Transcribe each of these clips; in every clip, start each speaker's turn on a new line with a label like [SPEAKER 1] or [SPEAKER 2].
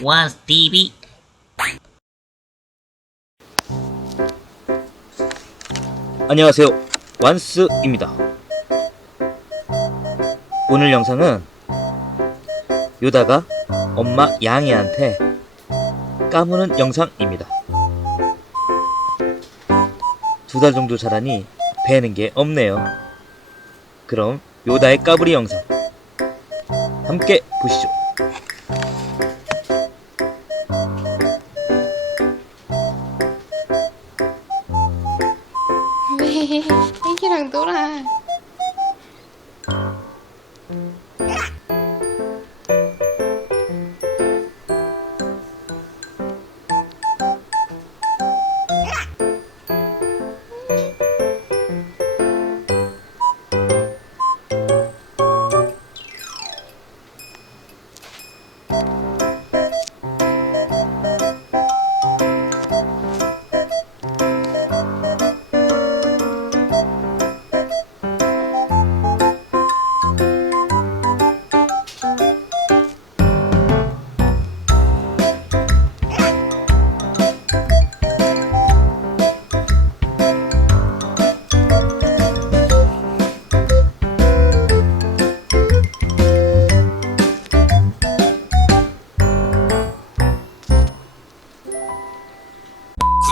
[SPEAKER 1] 원스 TV
[SPEAKER 2] 안녕하세요. 완스입니다. 오늘 영상은 요다가 엄마 양이한테 까무는 영상입니다. 두 달 정도 자라니 배는 게 없네요. 그럼 요다의 까불이 영상 함께 보시죠. า
[SPEAKER 3] งตัวหา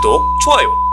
[SPEAKER 4] 구독, 좋아요